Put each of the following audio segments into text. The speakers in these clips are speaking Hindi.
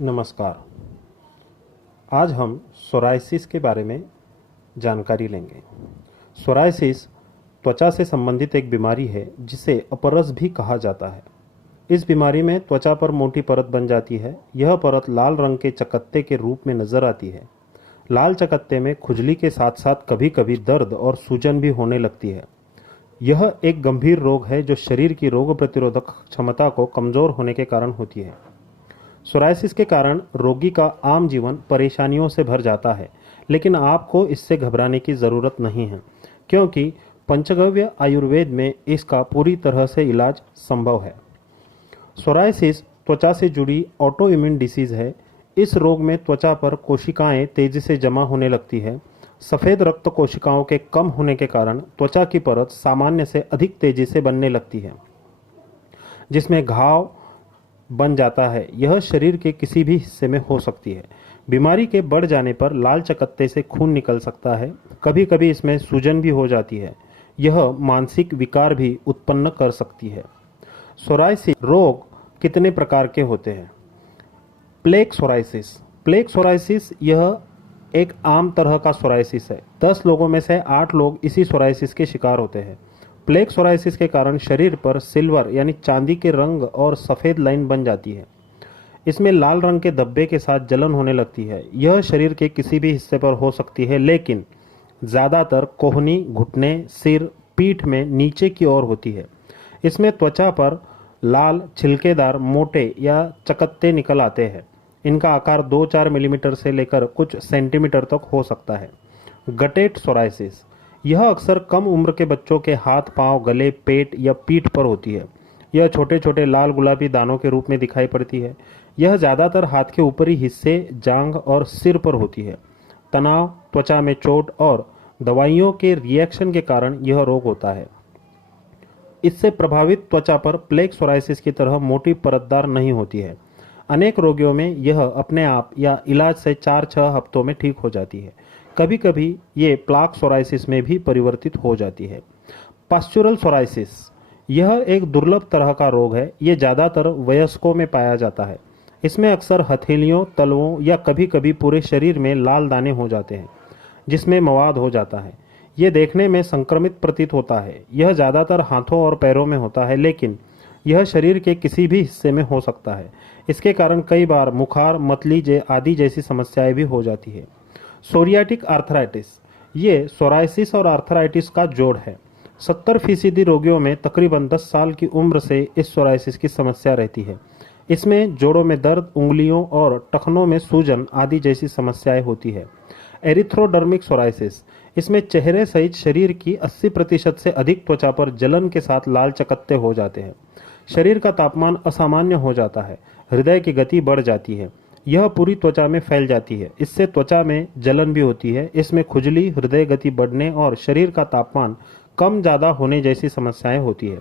नमस्कार। आज हम सोराइसिस के बारे में जानकारी लेंगे। सोराइसिस त्वचा से संबंधित एक बीमारी है जिसे अपरस भी कहा जाता है। इस बीमारी में त्वचा पर मोटी परत बन जाती है। यह परत लाल रंग के चकत्ते के रूप में नजर आती है। लाल चकत्ते में खुजली के साथ साथ कभी कभी दर्द और सूजन भी होने लगती है। यह एक गंभीर रोग है जो शरीर की रोग प्रतिरोधक क्षमता को कमजोर होने के कारण होती है। सोराइसिस के कारण रोगी का आम जीवन परेशानियों से भर जाता है, लेकिन आपको इससे घबराने की ज़रूरत नहीं है, क्योंकि पंचगव्य आयुर्वेद में इसका पूरी तरह से इलाज संभव है। सोराइसिस त्वचा से जुड़ी ऑटो इम्यून डिसीज है। इस रोग में त्वचा पर कोशिकाएं तेजी से जमा होने लगती है। सफ़ेद रक्त कोशिकाओं के कम होने के कारण त्वचा की परत सामान्य से अधिक तेजी से बनने लगती है, जिसमें घाव बन जाता है। यह शरीर के किसी भी हिस्से में हो सकती है। बीमारी के बढ़ जाने पर लाल चकत्ते से खून निकल सकता है। कभी कभी इसमें सूजन भी हो जाती है। यह मानसिक विकार भी उत्पन्न कर सकती है। सोराइसिस रोग कितने प्रकार के होते हैं? Plaque psoriasis. प्लेक सोराइसिस यह एक आम तरह का सोराइसिस है। 10 लोगों में से 8 लोग इसी सोराइसिस के शिकार होते हैं। प्लेक सोराइसिस के कारण शरीर पर सिल्वर यानी चांदी के रंग और सफ़ेद लाइन बन जाती है। इसमें लाल रंग के धब्बे के साथ जलन होने लगती है। यह शरीर के किसी भी हिस्से पर हो सकती है, लेकिन ज़्यादातर कोहनी, घुटने, सिर, पीठ में नीचे की ओर होती है। इसमें त्वचा पर लाल छिलकेदार मोटे या चकत्ते निकल आते हैं। इनका आकार 2-4 मिलीमीटर से लेकर कुछ सेंटीमीटर तक हो सकता है। गटेट सोराइसिस यह अक्सर कम उम्र के बच्चों के हाथ, पांव, गले, पेट या पीठ पर होती है। यह छोटे छोटे लाल गुलाबी दानों के रूप में दिखाई पड़ती है। यह ज़्यादातर हाथ के ऊपरी हिस्से, जांघ और सिर पर होती है। तनाव, त्वचा में चोट और दवाइयों के रिएक्शन के कारण यह रोग होता है। इससे प्रभावित त्वचा पर प्लेक सोराइसिस की तरह मोटी परतदार नहीं होती है। अनेक रोगियों में यह अपने आप या इलाज से 4-6 हफ्तों में ठीक हो जाती है। कभी कभी ये प्लाक सोराइसिस में भी परिवर्तित हो जाती है। पास्चुरल सोराइसिस यह एक दुर्लभ तरह का रोग है। ये ज़्यादातर वयस्कों में पाया जाता है। इसमें अक्सर हथेलियों, तलवों या कभी कभी पूरे शरीर में लाल दाने हो जाते हैं, जिसमें मवाद हो जाता है। ये देखने में संक्रमित प्रतीत होता है। यह ज़्यादातर हाथों और पैरों में होता है, लेकिन यह शरीर के किसी भी हिस्से में हो सकता है। इसके कारण कई बार बुखार, मतली आदि जैसी समस्याएं भी हो जाती है। सोरियाटिक आर्थराइटिस ये सोराइसिस और आर्थराइटिस का जोड़ है। 70% रोगियों में तकरीबन 10 साल की उम्र से इस सोराइसिस की समस्या रहती है। इसमें जोड़ों में दर्द, उंगलियों और टखनों में सूजन आदि जैसी समस्याएं होती है। एरिथ्रोडर्मिक सोराइसिस इसमें चेहरे सहित शरीर की 80% से अधिक त्वचा पर जलन के साथ लाल चकत्ते हो जाते हैं। शरीर का तापमान असामान्य हो जाता है। हृदय की गति बढ़ जाती है। यह पूरी त्वचा में फैल जाती है। इससे त्वचा में जलन भी होती है। इसमें खुजली, हृदय गति बढ़ने और शरीर का तापमान कम ज़्यादा होने जैसी समस्याएं होती है।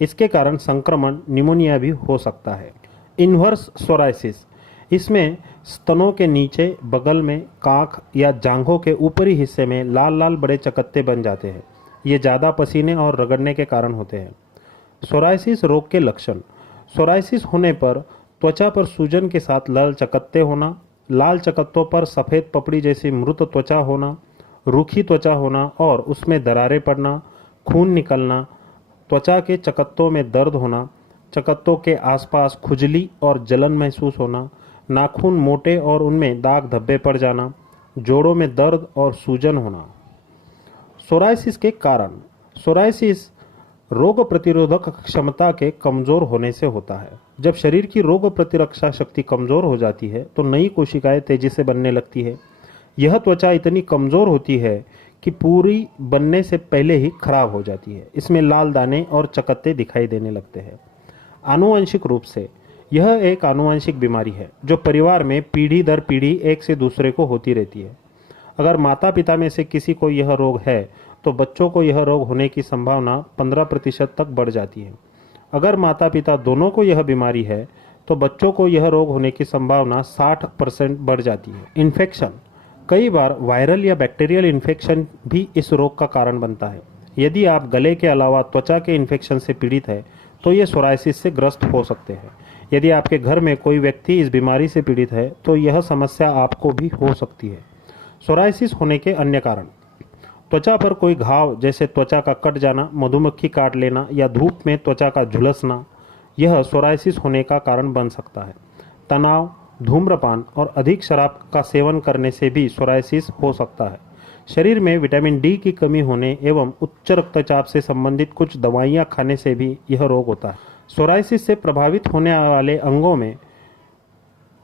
इसके कारण संक्रमण, निमोनिया भी हो सकता है। इन्वर्स सोराइसिस इसमें स्तनों के नीचे, बगल में, कांख या जांघों के ऊपरी हिस्से में लाल लाल बड़े चकत्ते बन जाते हैं। ये ज़्यादा पसीने और रगड़ने के कारण होते हैं। सोराइसिस रोग के लक्षण। सोराइसिस होने पर त्वचा पर सूजन के साथ लाल चकत्ते होना, लाल चकत्तों पर सफ़ेद पपड़ी जैसी मृत त्वचा होना, रूखी त्वचा होना और उसमें दरारें पड़ना, खून निकलना, त्वचा के चकत्तों में दर्द होना, चकत्तों के आसपास खुजली और जलन महसूस होना, नाखून मोटे और उनमें दाग धब्बे पड़ जाना, जोड़ों में दर्द और सूजन होना। सोराइसिस के कारण। सोराइसिस रोग प्रतिरोधक क्षमता के कमजोर होने से होता है। जब शरीर की रोग प्रतिरक्षा शक्ति कमजोर हो जाती है तो नई कोशिकाएं तेजी से बनने लगती है। यह त्वचा इतनी कमजोर होती है कि पूरी बनने से पहले ही खराब हो जाती है। इसमें लाल दाने और चकत्ते दिखाई देने लगते हैं। आनुवंशिक रूप से यह एक आनुवंशिक बीमारी है जो परिवार में पीढ़ी दर पीढ़ी एक से दूसरे को होती रहती है। अगर माता पिता में से किसी को यह रोग है तो बच्चों को यह रोग होने की संभावना 15% तक बढ़ जाती है। अगर माता पिता दोनों को यह बीमारी है तो बच्चों को यह रोग होने की संभावना 60% बढ़ जाती है। इन्फेक्शन। कई बार वायरल या बैक्टीरियल इन्फेक्शन भी इस रोग का कारण बनता है। यदि आप गले के अलावा त्वचा के इन्फेक्शन से पीड़ित है तो ये सोराइसिस से ग्रस्त हो सकते हैं। यदि आपके घर में कोई व्यक्ति इस बीमारी से पीड़ित है तो यह समस्या आपको भी हो सकती है। सोराइसिस होने के अन्य कारण: त्वचा पर कोई घाव जैसे त्वचा का कट जाना, मधुमक्खी काट लेना या धूप में त्वचा का झुलसना, यह सोराइसिस होने का कारण बन सकता है। तनाव, धूम्रपान और अधिक शराब का सेवन करने से भी सोराइसिस हो सकता है। शरीर में विटामिन डी की कमी होने एवं उच्च रक्तचाप से संबंधित कुछ दवाइयां खाने से भी यह रोग होता है। सोराइसिस से प्रभावित होने वाले अंगों में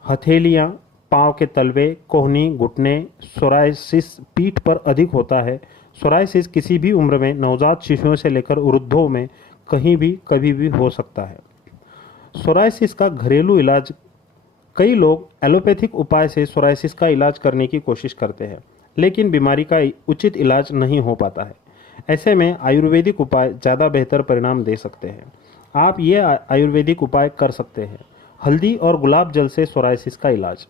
हथेलियां, पांव के तलवे, कोहनी, घुटने। सोराइसिस पीठ पर अधिक होता है। सोराइसिस किसी भी उम्र में, नवजात शिशुओं से लेकर वृद्धों में कहीं भी कभी भी हो सकता है। सोराइसिस का घरेलू इलाज: कई लोग एलोपैथिक उपाय से सोराइसिस का इलाज करने की कोशिश करते हैं, लेकिन बीमारी का उचित इलाज नहीं हो पाता है। ऐसे में आयुर्वेदिक उपाय ज़्यादा बेहतर परिणाम दे सकते हैं। आप ये आयुर्वेदिक उपाय कर सकते हैं। हल्दी और गुलाब जल से सोराइसिस का इलाज: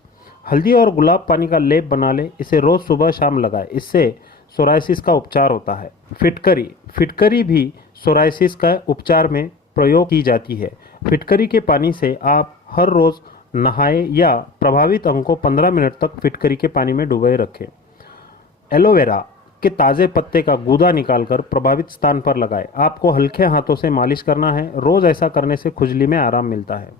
हल्दी और गुलाब पानी का लेप बना लें, इसे रोज सुबह शाम लगाएं, इससे सोराइसिस का उपचार होता है। फिटकरी: फिटकरी भी सोराइसिस का उपचार में प्रयोग की जाती है। फिटकरी के पानी से आप हर रोज नहाएं या प्रभावित अंग को 15 मिनट तक फिटकरी के पानी में डुबोए रखें। एलोवेरा के ताज़े पत्ते का गूदा निकालकर प्रभावित स्थान पर लगाएं। आपको हल्के हाथों से मालिश करना है। रोज ऐसा करने से खुजली में आराम मिलता है।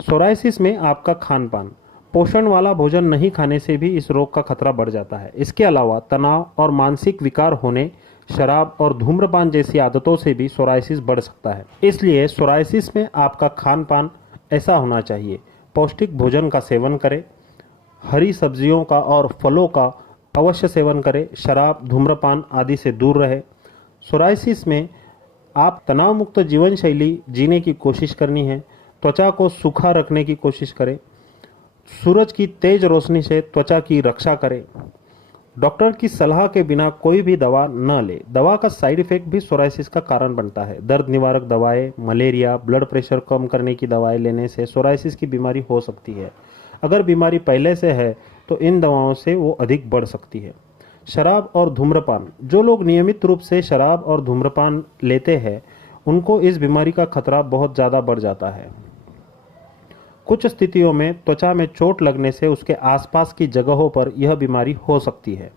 सोराइसिस में आपका खान पान: पोषण वाला भोजन नहीं खाने से भी इस रोग का खतरा बढ़ जाता है। इसके अलावा तनाव और मानसिक विकार होने, शराब और धूम्रपान जैसी आदतों से भी सोराइसिस बढ़ सकता है। इसलिए सोराइसिस में आपका खान पान ऐसा होना चाहिए: पौष्टिक भोजन का सेवन करें, हरी सब्जियों का और फलों का अवश्य सेवन करें, शराब, धूम्रपान आदि से दूर रहे। सोराइसिस में आप तनाव मुक्त जीवन शैली जीने की कोशिश करनी है। त्वचा को सूखा रखने की कोशिश करें। सूरज की तेज रोशनी से त्वचा की रक्षा करें। डॉक्टर की सलाह के बिना कोई भी दवा न ले। दवा का साइड इफेक्ट भी सोराइसिस का कारण बनता है। दर्द निवारक दवाएं, मलेरिया, ब्लड प्रेशर कम करने की दवाएं लेने से सोराइसिस की बीमारी हो सकती है। अगर बीमारी पहले से है तो इन दवाओं से वो अधिक बढ़ सकती है। शराब और धूम्रपान: जो लोग नियमित रूप से शराब और धूम्रपान लेते हैं उनको इस बीमारी का खतरा बहुत ज़्यादा बढ़ जाता है। कुछ स्थितियों में त्वचा में चोट लगने से उसके आसपास की जगहों पर यह बीमारी हो सकती है।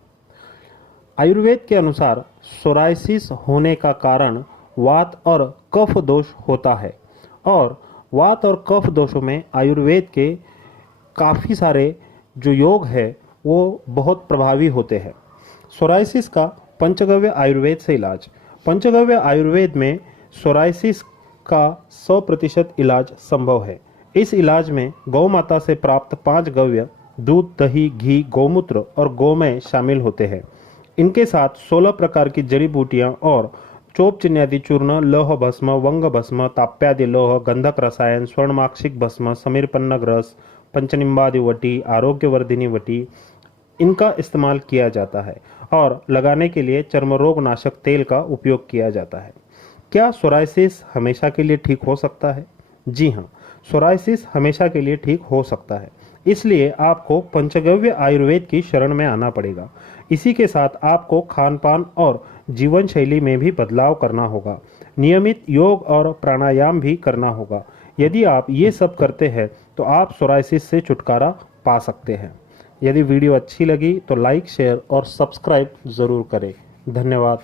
आयुर्वेद के अनुसार सोराइसिस होने का कारण वात और कफ दोष होता है और वात और कफ दोषों में आयुर्वेद के काफ़ी सारे जो योग है वो बहुत प्रभावी होते हैं। सोराइसिस का पंचगव्य आयुर्वेद से इलाज: पंचगव्य आयुर्वेद में सोराइसिस का 100% इलाज संभव है। इस इलाज में गौ माता से प्राप्त 5 गव्य, दूध, दही, घी, गौमूत्र और गोमय शामिल होते हैं। इनके साथ 16 प्रकार की जड़ी बूटियां और चोप चिन्यादि चूर्ण, लौह भस्म, वंग भस्म, ताप्यादि लौह, गंधक रसायन, स्वर्णमाक्षिक भस्म, समीरपन्नग रस, पंचनिम्बादि वटी, आरोग्यवर्धिनी वटी, इनका इस्तेमाल किया जाता है और लगाने के लिए चर्मरोग नाशक तेल का उपयोग किया जाता है। क्या सोराइसिस हमेशा के लिए ठीक हो सकता है? जी हाँ, सोराइसिस हमेशा के लिए ठीक हो सकता है। इसलिए आपको पंचगव्य आयुर्वेद की शरण में आना पड़ेगा। इसी के साथ आपको खान पान और जीवन शैली में भी बदलाव करना होगा। नियमित योग और प्राणायाम भी करना होगा। यदि आप ये सब करते हैं तो आप सोराइसिस से छुटकारा पा सकते हैं। यदि वीडियो अच्छी लगी तो लाइक, शेयर और सब्सक्राइब ज़रूर करें। धन्यवाद।